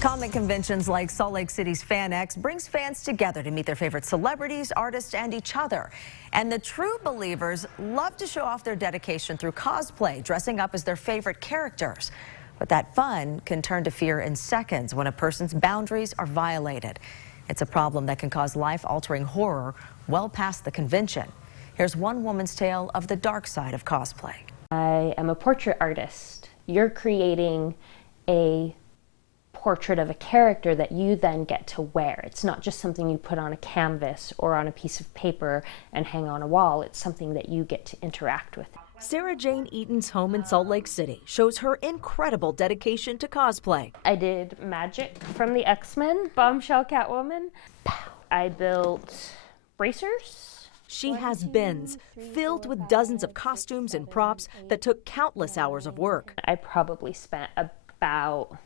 Comic conventions like Salt Lake City's FanX brings fans together to meet their favorite celebrities, artists, and each other. And the true believers love to show off their dedication through cosplay, dressing up as their favorite characters. But that fun can turn to fear in seconds when a person's boundaries are violated. It's a problem that can cause life-altering horror well past the convention. Here's one woman's tale of the dark side of cosplay. I am a portrait artist. You're creating a portrait of a character that you then get to wear. It's not just something you put on a canvas or on a piece of paper and hang on a wall. It's something that you get to interact with. Sarah Jane Eaton's home in Salt Lake City shows her incredible dedication to cosplay. I did Magic from the X-Men, Bombshell Catwoman. I built bracers. She has bins filled with dozens of costumes and props that took countless hours of work. I probably spent about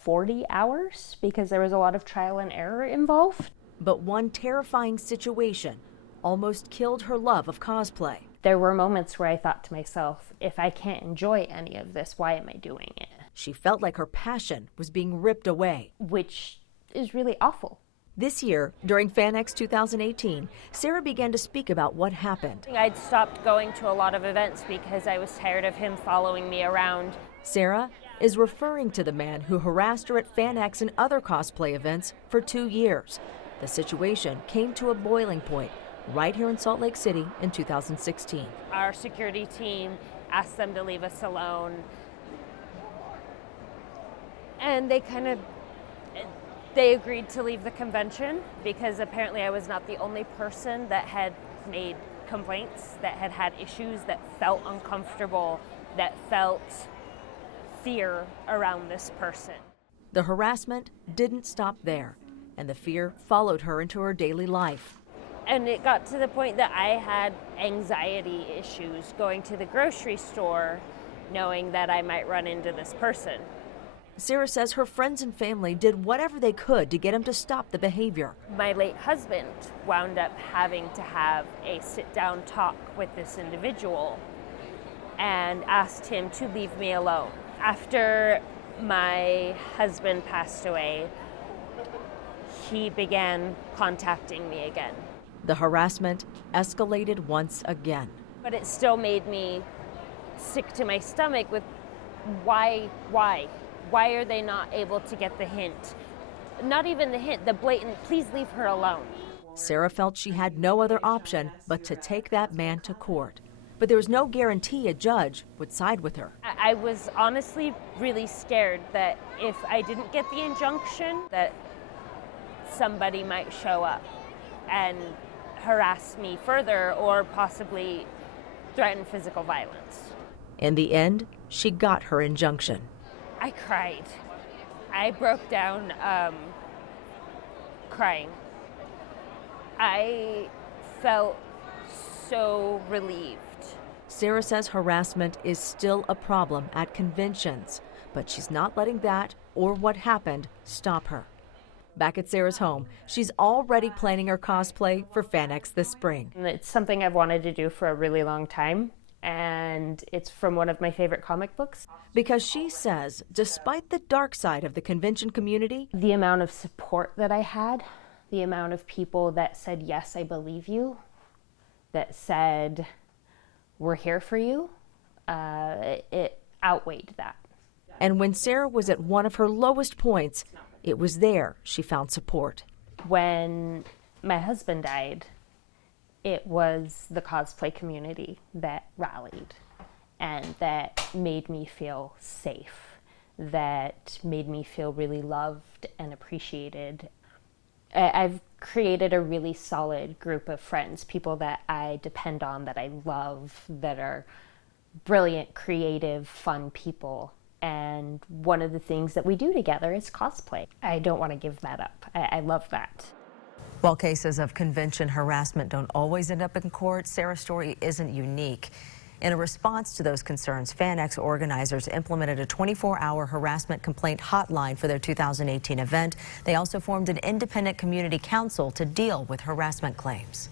40 hours because there was a lot of trial and error involved. But one terrifying situation almost killed her love of cosplay. There were moments where I thought to myself, if I can't enjoy any of this, why am I doing it? She felt like her passion was being ripped away. Which is really awful. This year, during FanX 2018, Sarah began to speak about what happened. I'd stopped going to a lot of events because I was tired of him following me around. Sarah is referring to the man who harassed her at FanX and other cosplay events for 2 years. The situation came to a boiling point right here in Salt Lake City in 2016. Our security team asked them to leave us alone. And they agreed to leave the convention because apparently I was not the only person that had made complaints, that had had issues, that felt uncomfortable, that felt fear around this person. The harassment didn't stop there, and the fear followed her into her daily life. And it got to the point that I had anxiety issues going to the grocery store, knowing that I might run into this person. Sarah says her friends and family did whatever they could to get him to stop the behavior. My late husband wound up having to have a sit-down talk with this individual and asked him to leave me alone. After my husband passed away, he began contacting me again. The harassment escalated once again. But it still made me sick to my stomach with why? Why are they not able to get the hint? Not even the hint, the blatant, please leave her alone. Sarah felt she had no other option but to take that man to court. But there was no guarantee a judge would side with her. I was honestly really scared that if I didn't get the injunction, that somebody might show up and harass me further or possibly threaten physical violence. In the end, she got her injunction. I cried. I broke down crying. I felt so relieved. Sarah says harassment is still a problem at conventions, but she's not letting that or what happened stop her. Back at Sarah's home, she's already planning her cosplay for FanX this spring. It's something I've wanted to do for a really long time, and it's from one of my favorite comic books. Because she says, despite the dark side of the convention community, the amount of support that I had, the amount of people that said, yes, I believe you, that said, we're here for you, it outweighed that. And when Sarah was at one of her lowest points, it was there she found support. When my husband died, it was the cosplay community that rallied and that made me feel safe, that made me feel really loved and appreciated. I've created a really solid group of friends, people that I depend on, that I love, that are brilliant, creative, fun people. And one of the things that we do together is cosplay. I don't want to give that up. I love that. While cases of convention harassment don't always end up in court, Sarah's story isn't unique. In a response to those concerns, FanX organizers implemented a 24-hour harassment complaint hotline for their 2018 event. They also formed an independent community council to deal with harassment claims.